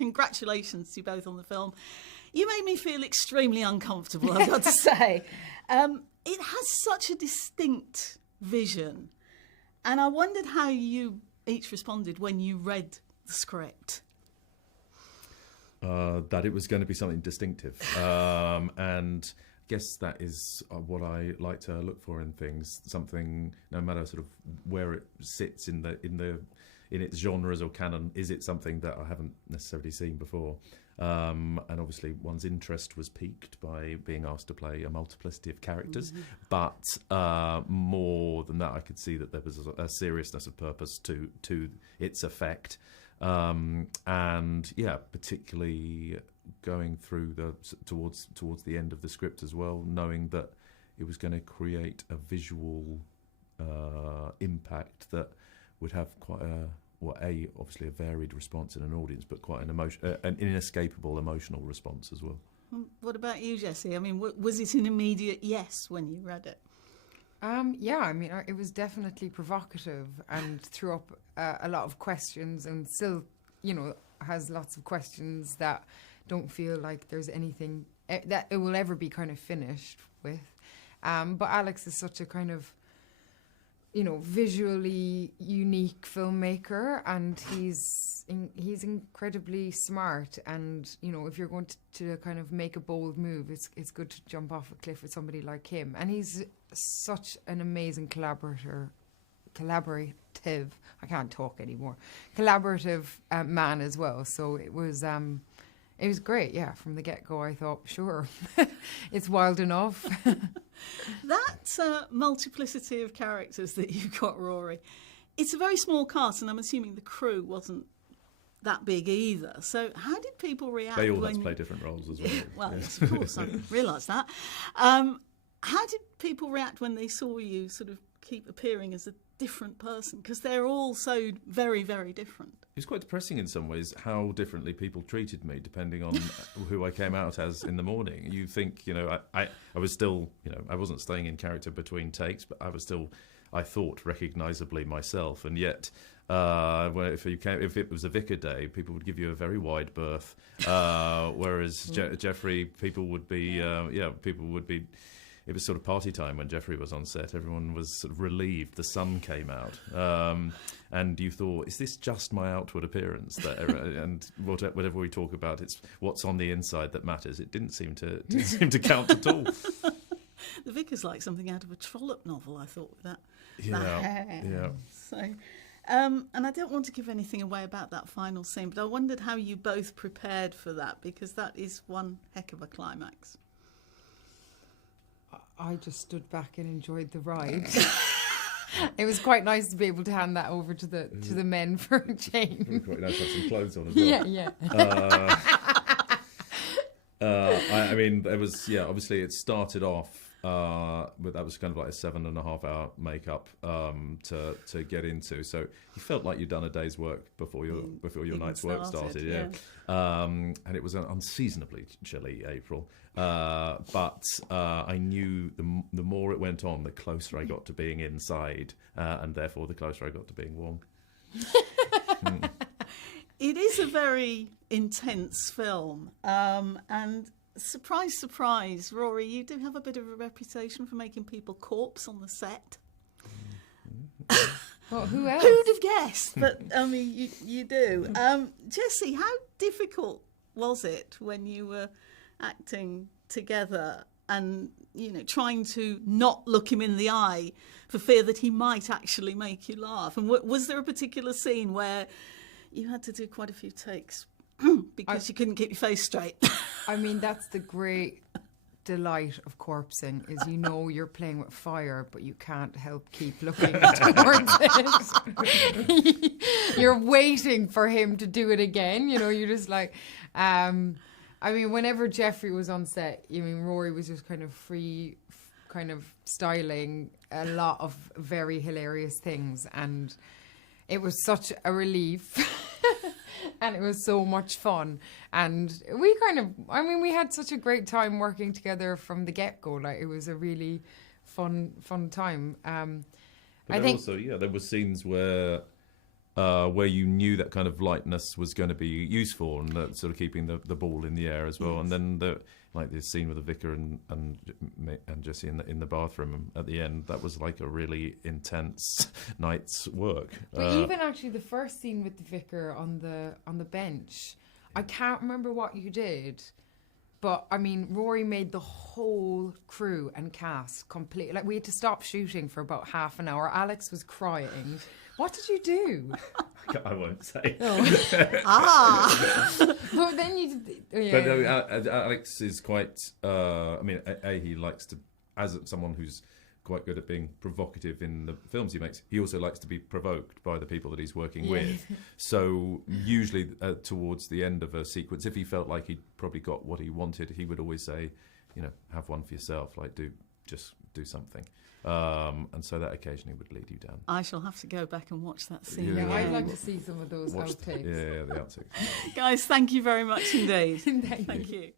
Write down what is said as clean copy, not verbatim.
congratulations to you both on the film. You made me feel extremely uncomfortable, I've got to say. It has such a distinct vision. And I wondered how you each responded when you read the script. That it was going to be something distinctive. And I guess that is what I like to look for in things. Something, no matter sort of where it sits in its genres or canon, is it something that I haven't necessarily seen before? And obviously one's interest was piqued by being asked to play a multiplicity of characters. But more than that, I could see that there was a seriousness of purpose to its effect. And yeah, particularly going through towards the end of the script as well, knowing that it was going to create a visual impact that would have quite obviously a varied response in an audience, but quite an inescapable emotional response as well. What about you, Jessie? I mean, was it an immediate yes when you read it? Yeah, I mean, it was definitely provocative and threw up a lot of questions, and still, has lots of questions that don't feel like there's anything that it will ever be kind of finished with. But Alex is such a kind of, visually unique filmmaker, and he's incredibly smart. And if you're going to kind of make a bold move, it's good to jump off a cliff with somebody like him. And he's such an amazing collaborative. I can't talk anymore. Collaborative man as well. So it was great. Yeah, from the get-go, I thought, sure, it's wild enough. That multiplicity of characters that you've got, Rory, it's a very small cast, and I'm assuming the crew wasn't that big either. So how did people react? They all had to play different roles as well. Well, yes, of course, I realised that. How did people react when they saw you sort of keep appearing as a different person? Because they're all so very, very different. It was quite depressing in some ways how differently people treated me depending on who I came out as in the morning. You think, I was still, I wasn't staying in character between takes, but I was still, I thought, recognisably myself. And yet, if it was a vicar day, people would give you a very wide berth, whereas Jeffrey, people would be. It was sort of party time when Jeffrey was on set. Everyone was sort of relieved. The sun came out, and you thought, "Is this just my outward appearance?" And whatever we talk about, it's what's on the inside that matters. It didn't seem to count at all. The vicar's like something out of a Trollope novel, I thought, with that. Yeah. So, and I don't want to give anything away about that final scene, but I wondered how you both prepared for that, because that is one heck of a climax. I just stood back and enjoyed the ride. It was quite nice to be able to hand that over to the men for a change. It was quite nice to have some clothes on as well. Yeah. I mean, there was obviously it started off but that was kind of like a 7.5 hour makeup to get into. So you felt like you'd done a day's work before your night's work started. Yeah. And it was an unseasonably chilly April. But I knew the more it went on, the closer I got to being inside, and therefore the closer I got to being warm. It is a very intense film, and surprise, surprise, Rory, you do have a bit of a reputation for making people corpse on the set. Well, who else? Who'd have guessed? But I mean, you do. Jessie, how difficult was it when you were acting together and trying to not look him in the eye for fear that he might actually make you laugh? And was there a particular scene where you had to do quite a few takes because you couldn't keep your face straight? I mean, that's the great delight of corpsing, is you're playing with fire, but you can't help keep looking towards it. You're waiting for him to do it again. You're just like, I mean, whenever Jeffrey was on set, Rory was just kind of free, kind of styling a lot of very hilarious things, and it was such a relief. And it was so much fun. And we had such a great time working together from the get-go. Like, it was a really fun time. But I think also, there were scenes where where you knew that kind of lightness was going to be useful, and sort of keeping the ball in the air as well. And then like the scene with the vicar and Jessie in the bathroom at the end, that was like a really intense night's work. But even actually the first scene with the vicar on the bench, I can't remember what you did, but I mean, Rory made the whole crew and cast complete. Like, we had to stop shooting for about half an hour. Alex was crying. What did you do? I won't say. But then you. Yeah. But Alex is quite. I mean, he likes to, as someone who's quite good at being provocative in the films he makes, he also likes to be provoked by the people that he's working with. So usually towards the end of a sequence, if he felt like he'd probably got what he wanted, he would always say, have one for yourself, like just do something. And so that occasionally would lead you down. I shall have to go back and watch that scene. Yeah, I'd like to see some of those outtakes. The outtakes. Guys, thank you very much indeed. Thank you.